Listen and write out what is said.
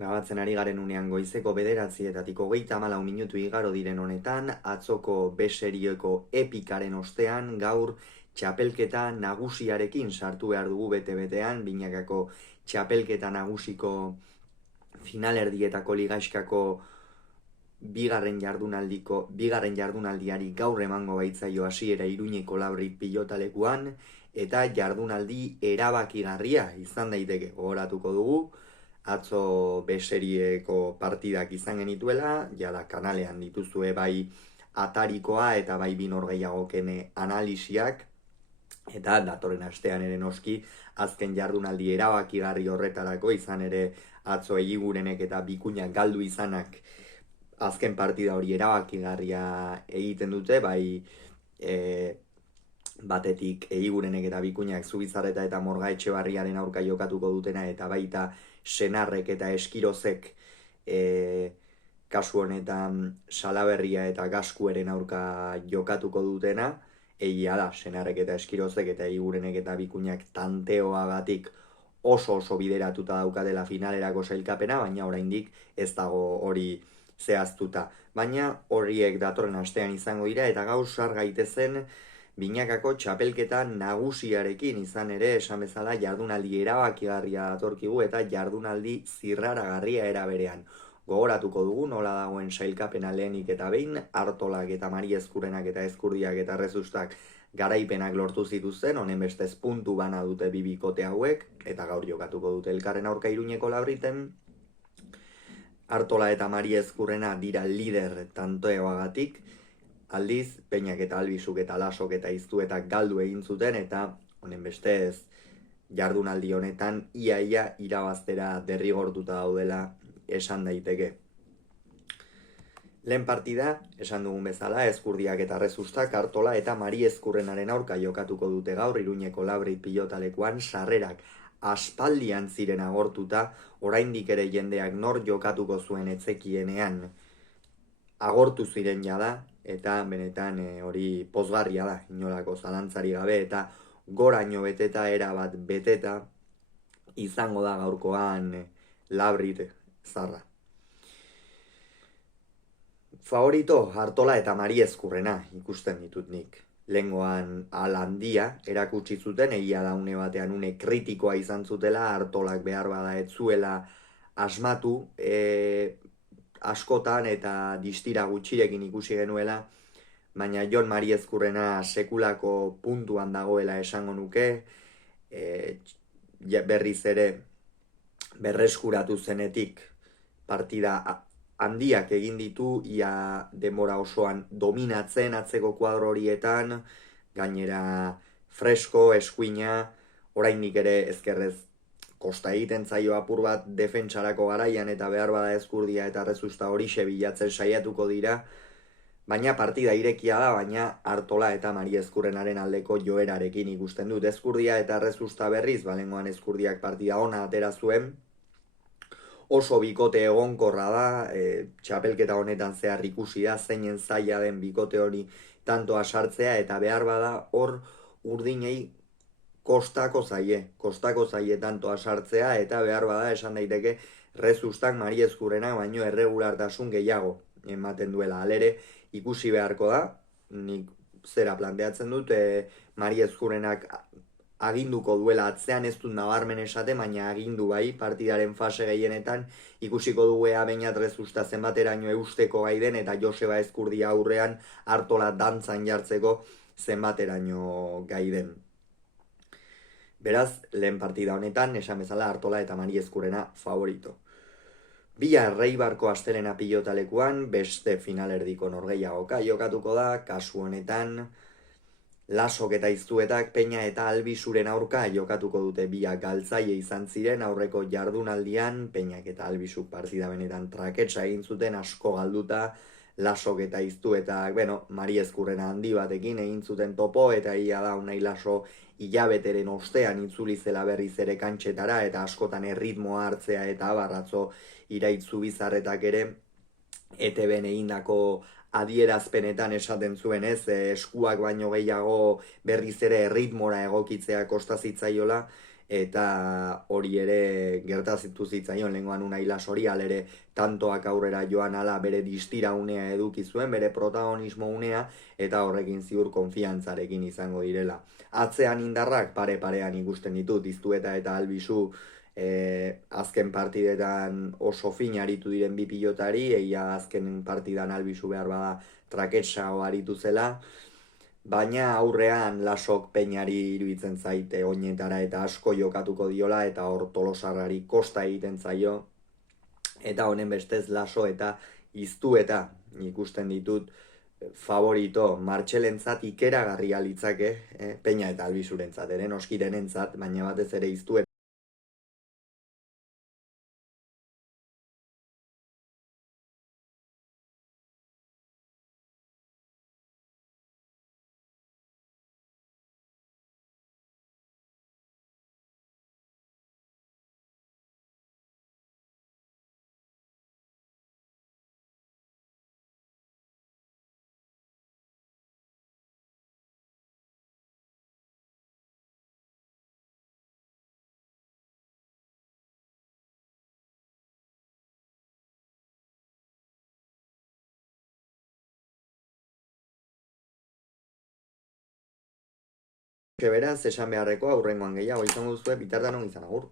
Grabatzen ari garen unean goizeko 9:34 minutu igaro diren honetan, atzoko B-serioko epikaren ostean gaur txapelketa nagusiarekin sartu behar dugu bete-betean, binakako txapelketa nagusiko finalerdietako ligaxkako bigarren jardunaldiari gaur emango baitzaio hasiera Iruñeko Labrit pilotalekuan, eta jardunaldi erabakigarria izan daiteke gogoratuko dugu. Atzo beserieko partidak izan genituela, jada kanalean dituzue bai atarikoa eta bai binor gehiagoken analisiak, eta datorren astean ere noski azken jardunaldi erabakigarri horretarako izan ere atzo Egigurenek eta Bikuñak galdu izanak azken partida hori erabakigarria egiten dute, bai batetik Egigurenek eta Bikuñak Zubizarreta eta Morga Etxebarriaren aurka jokatuko dutena, eta baita Senarrek eta Eskirozek kasu honetan Salaberria eta Gaskueren aurka jokatuko dutena. Egia da, Senarrek eta Eskirozek eta Egigurenek eta Bikuñak tanteoagatik oso bideratuta daukatela finalerako sailkapena, baina oraindik ez dago hori zehaztuta. Baina horiek datorren astean izango dira, eta gaur sar gaitezen binakako txapelketa nagusiarekin, izan ere esan bezala jardunaldi erabakigarria datorkigu eta jardunaldi zirraragarria era berean. Gogoratuko dugu nola dagoen sailkapena lehenik eta behin, Artolak eta Mari Ezkurrenak eta Ezkurdiak eta Errezustak garaipenak lortu zituzten, honen bestez puntu bana dute bibikote hauek, eta gaur jokatuko dute elkarren aurka Iruñeko Labriten. Artola eta Mari Ezkurrena dira lider tantoeagatik, aldiz, Peñak eta Albizuk eta Lasok eta Iztuetak galdu egin zuten, eta honen bestez jardunaldi honetan ia irabaztera derrigortuta daudela esan daiteke. Lehen partida, esan dugun bezala, Ezkurdiak eta Errezustak Artola eta Mari Ezkurrenaren aurka jokatuko dute gaur Iruñeko Labrit pilotalekuan. Sarrerak aspaldian ziren agortuta, oraindik ere jendeak nor jokatuko zuen etzekienean agortu ziren jada, eta benetan hori pozgarria da, inolako zalantzari gabe, eta goraino beteta, erabat beteta izango da gaurkoan Labrit zarra. Favorito Artola eta Mari Ezkurrena ikusten ditut nik. Lehengoan Alandia erakutsi zuten, egia da une batean une kritikoa izan zutela, Artolak behar bada ez zuela asmatu askotan eta distira gutxirekin ikusi genuela, baina Jon Mari Ezkurrena sekulako puntuan dagoela esango nuke, berriz ere berreskuratu zenetik partida handiak egin ditu, ia denbora osoan dominatzen atzeko kuadro horietan, gainera fresko, eskuina, oraindik ere ezkerrez kosta egiten zaio apur bat defentsarako garaian, eta behar bada Ezkurdia eta Errezusta horixe bilatzen saiatuko dira, baina partida irekia da, baina Artola eta Mari Ezkurrenaren aldeko joerarekin ikusten dut. Ezkurdia eta Errezusta berriz, balengoan Ezkurdiak partida ona atera zuen, oso bikote egonkorra da, txapelketa honetan zehar ikusi da, zeinen zaila den bikote hori tantoa sartzea, eta behar bada hor urdinei kostako zaie tantoa sartzea, eta behar bada esan daiteke Errezustak Mari Ezkurrenak baino erregulartasun gehiago ematen duela. Halere ikusi beharko da, nik zera planteatzen dut, Mari Ezkurrenak aginduko duela atzean, ez dut nabarmen esate, baina agindu bai partidaren fase gehienetan, ikusiko dugu ea Beñat Errezusta zenbateraino eusteko gai den, eta Joseba Ezkurdia aurrean Artola dantzan jartzeko zenbateraino gai den. Beraz, lehen partida honetan, esan bezala Artola eta Mari Ezkurrena favorito. Bihar Reibarko astelena pilotalekuan, beste finalerdiko norgehiagoka jokatuko da, kasu honetan Lasok eta Iztuetak Peña eta Albizuren aurka jokatuko dute. Biak galtzaile izan ziren aurreko jardunaldian, Peñak eta Albizuk partida benetan traketsa egin zuten, asko galduta, Lasok eta Iztuetak, Mari Ezkurrena handi batekin egin zuten topo, eta ia da Unai Laso hilabeteren ostean itzuli zela berriz ere kantxetara, eta askotan erritmoa hartzea eta barratzo Iraitz Zubizarretak ere ETB-en egindako adierazpenetan esaten zuen, eskuak baino gehiago berriz ere erritmora egokitzea kosta zitzaiola, eta hori ere gertazitu zitzaion lehengoan Unai Lasori, alere tantoak aurrera joan ala bere distira unea eduki zuen, bere protagonismo unea, eta horrekin ziur konfiantzarekin izango direla. Atzean indarrak pare-parean ikusten ditut, Iztueta eta Albizu azken partidetan oso fin aritu diren bi pilotari, egia azken partidan Albizu behar bada traketxao aritu zela, baina aurrean Lasok Peñari iruditzen zaite oinetara eta asko jokatuko diola, eta hor Tolosarrari kosta egiten zaio, eta honen bestez Laso eta Iztueta ikusten ditut favorito Martxelentzat ikeragarria litzake, Peña eta Albizurentzat ere, noskirenentzat, baina batez ere Iztueta. Beraz, esan beharreko aurrengoan gehiago izango duzue, bitartan on izan, agur.